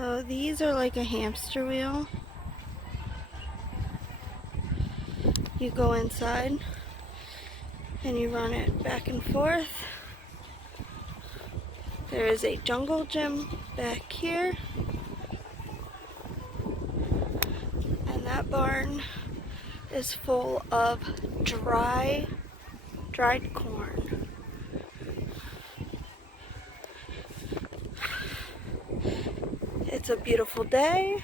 So these are like a hamster wheel. You go inside and you run it back and forth. There is a jungle gym back here. And that barn is full of dried corn. It's a beautiful day.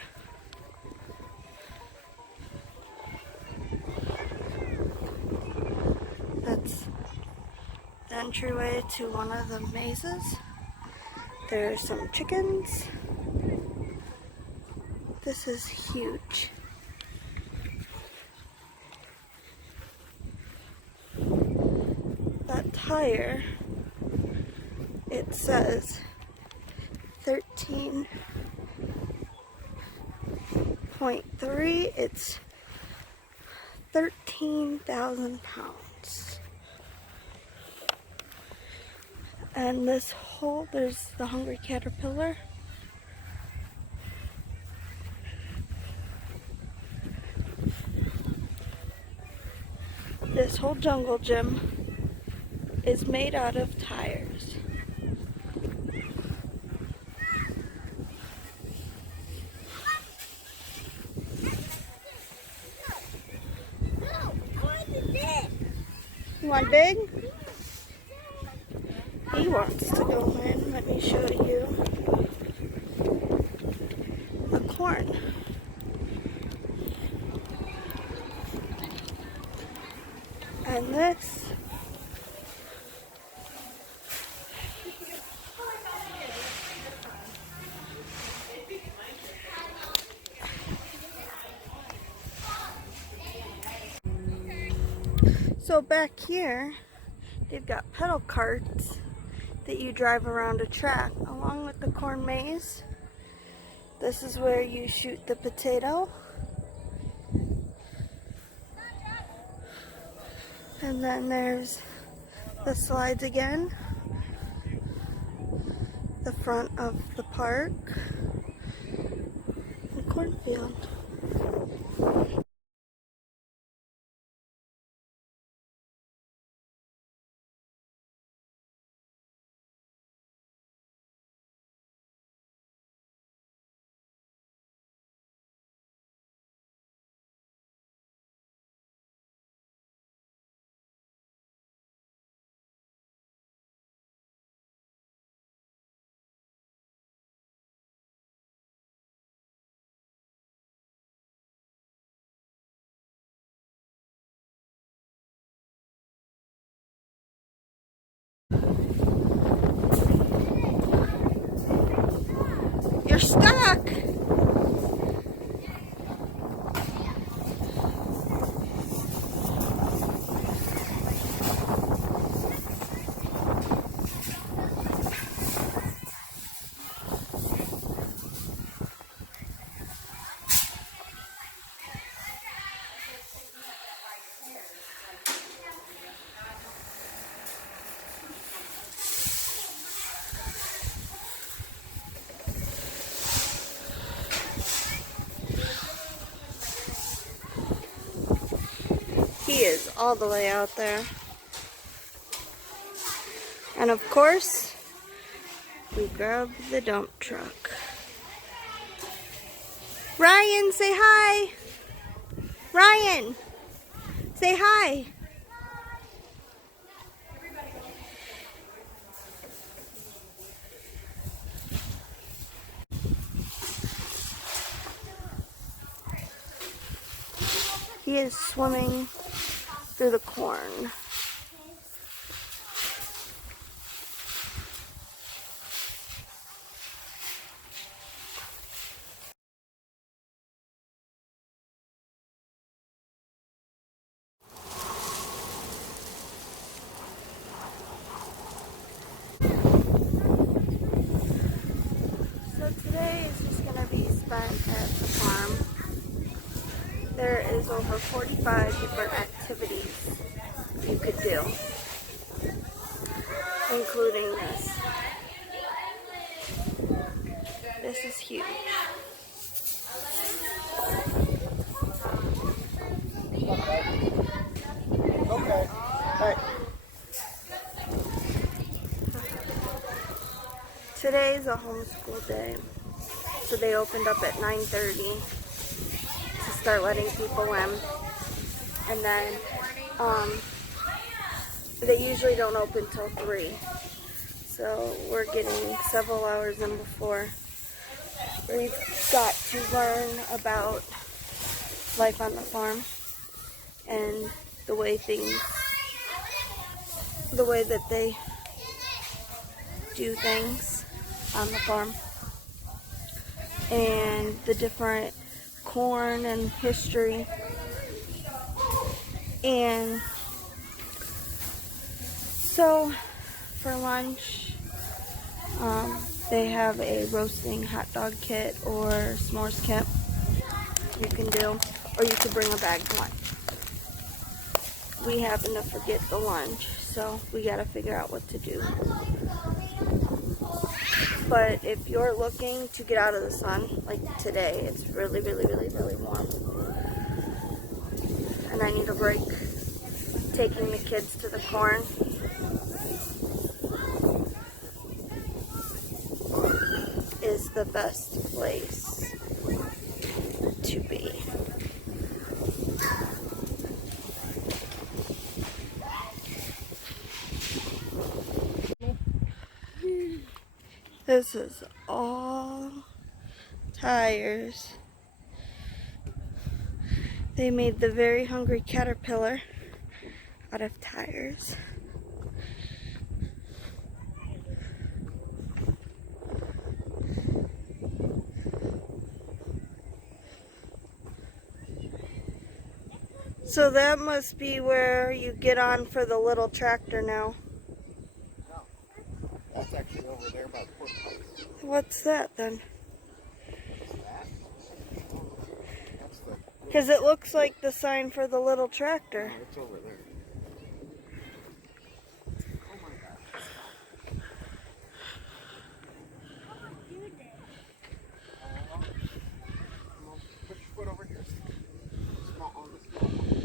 That's the entryway to one of the mazes. There's some chickens. This is huge. That tire, it says 13.3. It's 13,000 pounds. And this hole, there's the hungry caterpillar. This whole jungle gym is made out of tires. You want big? He wants to go in. Let me show you the corn. And this so back here they've got pedal carts that you drive around a track along with the corn maze. This is where you shoot the potato. And then there's the slides again. The front of the park. The cornfield. You're stuck! He is all the way out there. And of course, we grab the dump truck. Ryan, say hi! Ryan, say hi! He is swimming through the corn. So today is just going to be spent at the farm. There is over 45 different activities you could do, including this. This is huge. today's a homeschool day, so they opened up at 9:30 to start letting people in, and then they usually don't open till 3, so we're getting several hours in before. We've got to learn about life on the farm and the way that they do things on the farm, and the different corn and history. And so for lunch, they have a roasting hot dog kit or s'mores kit you can do, or you could bring a bagged lunch. We happen to forget the lunch, so we gotta figure out what to do. But if you're looking to get out of the sun, like today, it's really, really, really, really warm, and I need a break, taking the kids to the corn is the best place to be. This is all tires. They made the Very Hungry Caterpillar out of tires. So that must be where you get on for the little tractor now. No, that's actually over there by the pork place. What's that then? That? That's the... Because it looks like the sign for the little tractor. No, it's over there. Oh my gosh. Put your foot over here. Small, on the small one.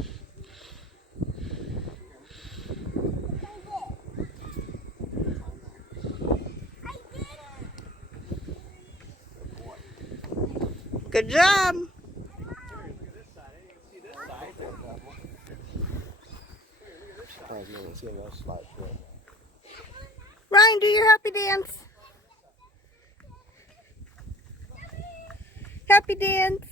Good job. Ryan, do your happy dance. Happy dance.